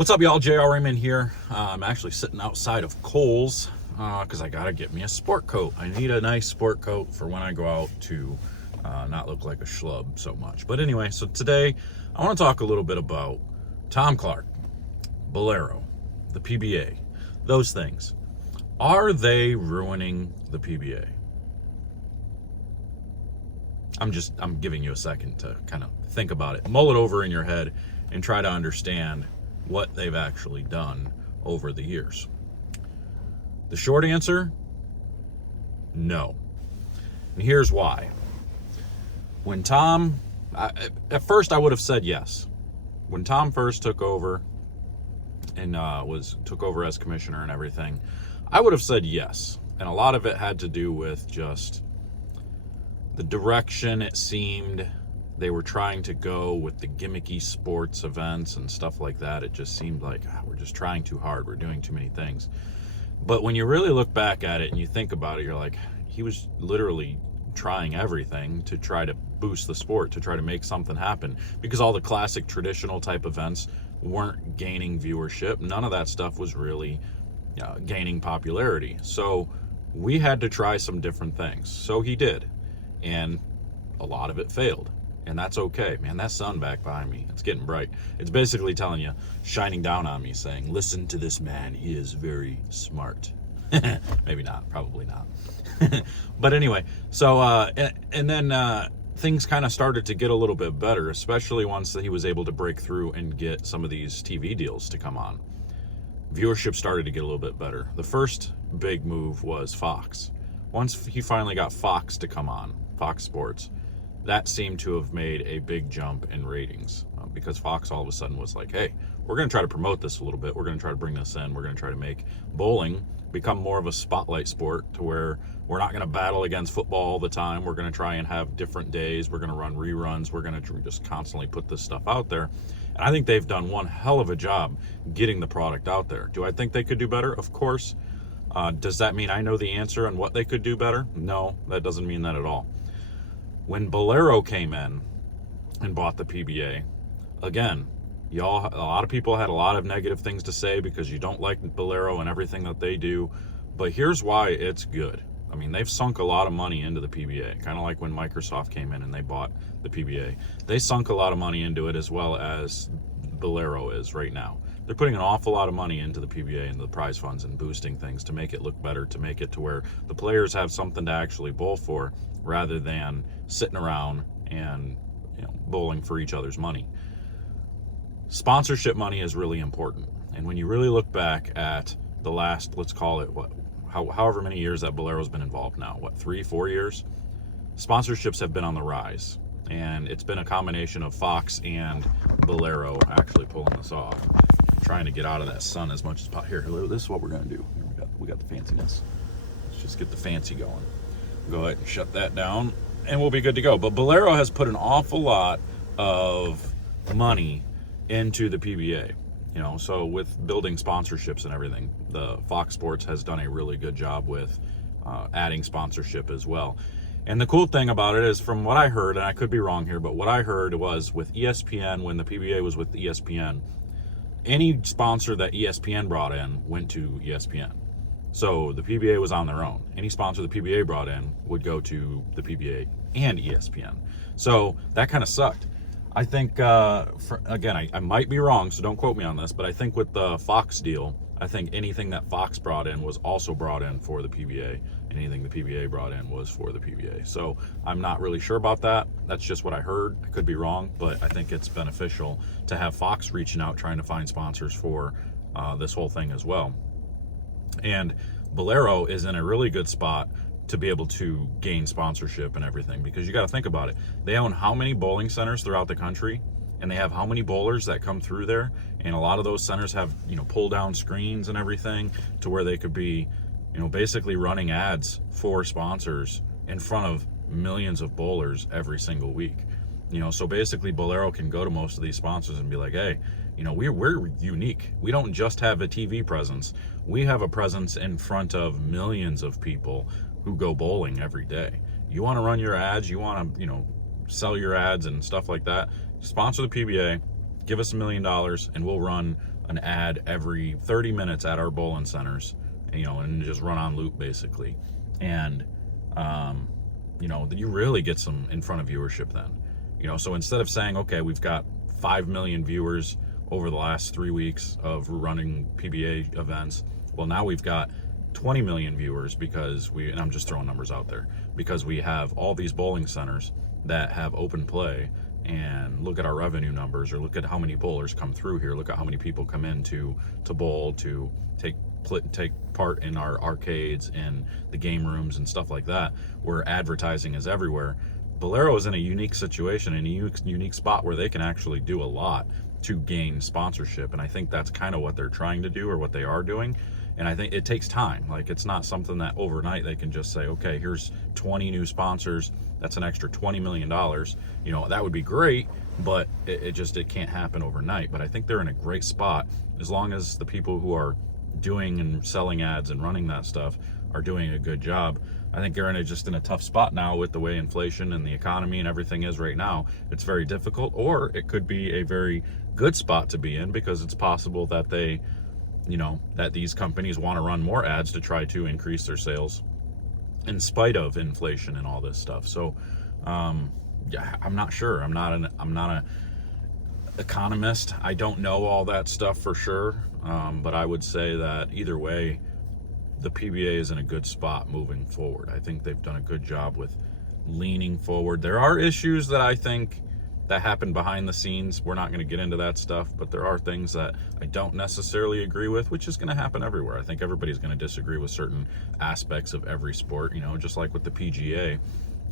What's up, y'all? JR Raymond here. I'm actually sitting outside of Kohl's because I gotta get me a sport coat. I need a nice sport coat for when I go out to not look like a schlub so much. But anyway, so today I want to talk a little bit about Tom Clark, Bowlero, the PBA, those things. Are they ruining the PBA? I'm giving you a second to kind of think about it, mull it over in your head, and try to understand what they've actually done over the years. The short answer, no. And here's why. When Tom, at first I would have said yes. When Tom first took over and took over as commissioner and everything, I would have said yes. And a lot of it had to do with just the direction it seemed they were trying to go with the gimmicky sports events and stuff like that. It just seemed like we're just trying too hard. We're doing too many things. But when you really look back at it and you think about it, you're like, he was literally trying everything to try to boost the sport, to try to make something happen, because all the classic traditional type events weren't gaining viewership. None of that stuff was really gaining popularity. So we had to try some different things. So he did. And a lot of it failed. And that's okay. Man, that sun back behind me, it's getting bright. It's basically telling you, shining down on me, saying, listen to this man, he is very smart. Maybe not, probably not. But anyway, so, and then things kind of started to get a little bit better, especially once he was able to break through and get some of these TV deals to come on. Viewership started to get a little bit better. The first big move was Fox. Once he finally got Fox to come on, Fox Sports, that seemed to have made a big jump in ratings because Fox all of a sudden was like, hey, we're going to try to promote this a little bit. We're going to try to bring this in. We're going to try to make bowling become more of a spotlight sport to where we're not going to battle against football all the time. We're going to try and have different days. We're going to run reruns. We're going to just constantly put this stuff out there. And I think they've done one hell of a job getting the product out there. Do I think they could do better? Of course. Does that mean I know the answer on what they could do better? No, that doesn't mean that at all. When Bowlero came in and bought the PBA, again, a lot of people had a lot of negative things to say because you don't like Bowlero and everything that they do, but here's why it's good. I mean, they've sunk a lot of money into the PBA, kind of like when Microsoft came in and they bought the PBA. They sunk a lot of money into it as well as Bowlero is right now. They're putting an awful lot of money into the PBA and the prize funds and boosting things to make it look better, to make it to where the players have something to actually bowl for rather than sitting around and bowling for each other's money. Sponsorship money is really important. And when you really look back at the last, let's call it, however many years that Bowlero's been involved now, 3-4 years, sponsorships have been on the rise. And it's been a combination of Fox and Bowlero actually pulling this off. Trying to get out of that sun as much as possible. Here, this is what we're going to do. Here, we got the fanciness. Let's just get the fancy going. Go ahead and shut that down, and we'll be good to go. But Bowlero has put an awful lot of money into the PBA. So with building sponsorships and everything, the Fox Sports has done a really good job with adding sponsorship as well. And the cool thing about it is, from what I heard, and I could be wrong here, but what I heard was with ESPN, when the PBA was with ESPN, any sponsor that ESPN brought in went to ESPN. So the PBA was on their own. Any sponsor the PBA brought in would go to the PBA and ESPN. So that kind of sucked. I think, again, I might be wrong, so don't quote me on this, but I think with the Fox deal, I think anything that Fox brought in was also brought in for the PBA. Anything the PBA brought in was for the PBA. So I'm not really sure about that. That's just what I heard. I could be wrong, but I think it's beneficial to have Fox reaching out, trying to find sponsors for this whole thing as well. And Bowlero is in a really good spot to be able to gain sponsorship and everything, because you got to think about it. They own how many bowling centers throughout the country? And they have how many bowlers that come through there, and a lot of those centers have pull down screens and everything to where they could be basically running ads for sponsors in front of millions of bowlers every single week. So basically Bowlero can go to most of these sponsors and be like, hey, we're unique. We don't just have a TV presence, we have a presence in front of millions of people who go bowling every day. You want to run your ads, you want to sell your ads and stuff like that, sponsor the PBA, give us $1 million, and we'll run an ad every 30 minutes at our bowling centers, and just run on loop basically. And, you really get some in front of viewership then. So instead of saying, okay, we've got 5 million viewers over the last 3 weeks of running PBA events, well, now we've got 20 million viewers and I'm just throwing numbers out there, because we have all these bowling centers that have open play, and look at our revenue numbers, or look at how many bowlers come through here, look at how many people come in to bowl, to take part in our arcades and the game rooms and stuff like that, where advertising is everywhere. Bowlero is in a unique situation, in a unique spot where they can actually do a lot to gain sponsorship, and I think that's kind of what they're trying to do, or what they are doing. And I think it takes time. Like, it's not something that overnight they can just say, okay, here's 20 new sponsors, that's an extra $20 million. That would be great, but it can't happen overnight. But I think they're in a great spot, as long as the people who are doing and selling ads and running that stuff are doing a good job. I think they're in a tough spot now with the way inflation and the economy and everything is right now. It's very difficult, or it could be a very good spot to be in, because it's possible that that these companies want to run more ads to try to increase their sales in spite of inflation and all this stuff. So, yeah, I'm not sure. I'm not an economist. I don't know all that stuff for sure. But I would say that either way, the PBA is in a good spot moving forward. I think they've done a good job with leaning forward. There are issues that I think that happen behind the scenes. We're not going to get into that stuff, but there are things that I don't necessarily agree with, which is going to happen everywhere. I think everybody's going to disagree with certain aspects of every sport, just like with the PGA.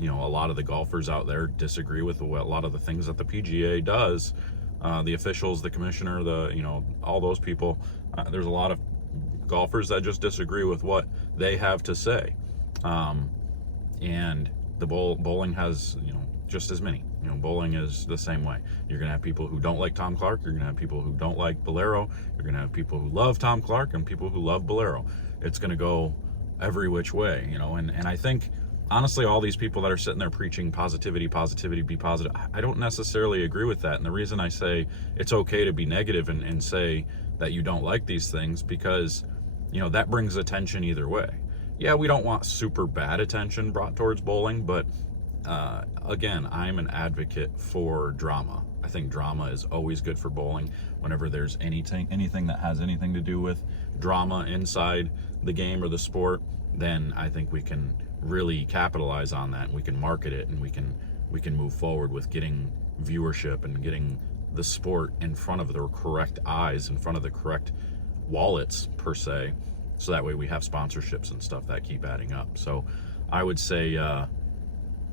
A lot of the golfers out there disagree with a lot of the things that the PGA does. The officials, the commissioner, all those people. There's a lot of golfers that just disagree with what they have to say. And the bowling has, just as many. Bowling is the same way. You're going to have people who don't like Tom Clark. You're going to have people who don't like Bowlero. You're going to have people who love Tom Clark and people who love Bowlero. It's going to go every which way, and I think, honestly, all these people that are sitting there preaching positivity, be positive, I don't necessarily agree with that. And the reason I say it's okay to be negative and say that you don't like these things, because, that brings attention either way. Yeah, we don't want super bad attention brought towards bowling, but again, I'm an advocate for drama. I think drama is always good for bowling. Whenever there's anything that has anything to do with drama inside the game or the sport, then I think we can really capitalize on that, and we can market it, and we can move forward with getting viewership and getting the sport in front of the correct eyes, in front of the correct wallets per se, so that way we have sponsorships and stuff that keep adding up. So I would say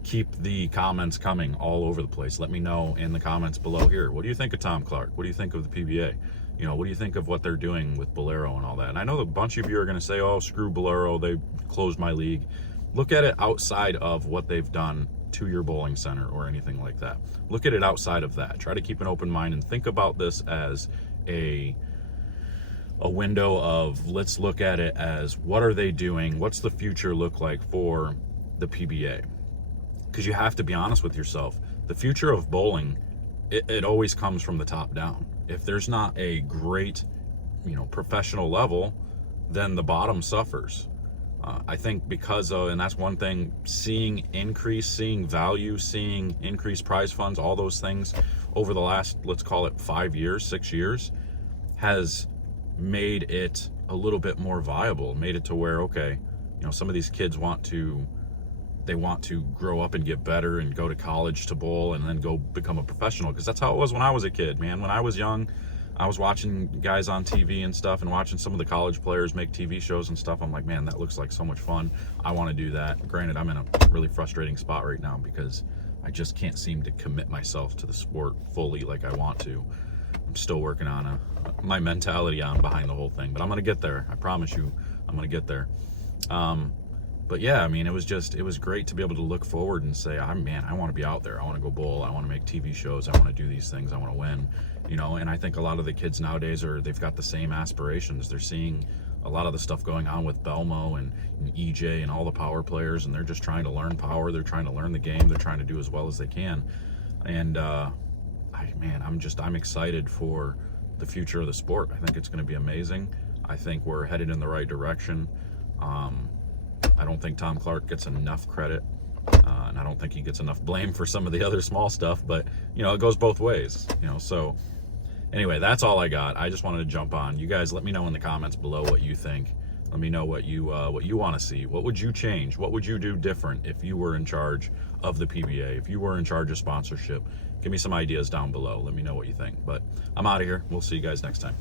keep the comments coming all over the place. Let me know in the comments below here, what do you think of Tom Clark? What do you think of the PBA? What do you think of what they're doing with Bowlero and all that? And I know a bunch of you are going to say, oh, screw Bowlero, they closed my league. Look at it outside of what they've done to your bowling center or anything like that. Look at it outside of that. Try to keep an open mind and think about this as a window of, let's look at it as, what are they doing? What's the future look like for the PBA? Because you have to be honest with yourself. The future of bowling, it always comes from the top down. If there's not a great, professional level, then the bottom suffers. I think because of, and that's one thing, seeing value, seeing increased prize funds, all those things over the last, let's call it 5 years, 6 years, has made it a little bit more viable, made it to where, okay, some of these kids want to grow up and get better and go to college to bowl and then go become a professional, because that's how it was when I was a kid, man. When I was young, I was watching guys on TV and stuff, and watching some of the college players make TV shows and stuff. I'm like, man, that looks like so much fun. I want to do that. Granted, I'm in a really frustrating spot right now because I just can't seem to commit myself to the sport fully like I want to. I'm still working on my mentality behind the whole thing, but I'm going to get there. I promise you, I'm going to get there. But yeah, I mean, it was great to be able to look forward and say, I want to be out there. I want to go bowl. I want to make TV shows. I want to do these things. I want to win, and I think a lot of the kids nowadays they've got the same aspirations. They're seeing a lot of the stuff going on with Belmo and EJ and all the power players, and they're just trying to learn power. They're trying to learn the game. They're trying to do as well as they can. And I'm excited for the future of the sport. I think it's going to be amazing. I think we're headed in the right direction. I don't think Tom Clark gets enough credit, and I don't think he gets enough blame for some of the other small stuff, but it goes both ways, so anyway, that's all I got. I just wanted to jump on. You guys let me know in the comments below what you think. Let me know what you want to see. What would you change? What would you do different if you were in charge of the PBA, if you were in charge of sponsorship? Give me some ideas down below. Let me know what you think. But I'm out of here. We'll see you guys next time.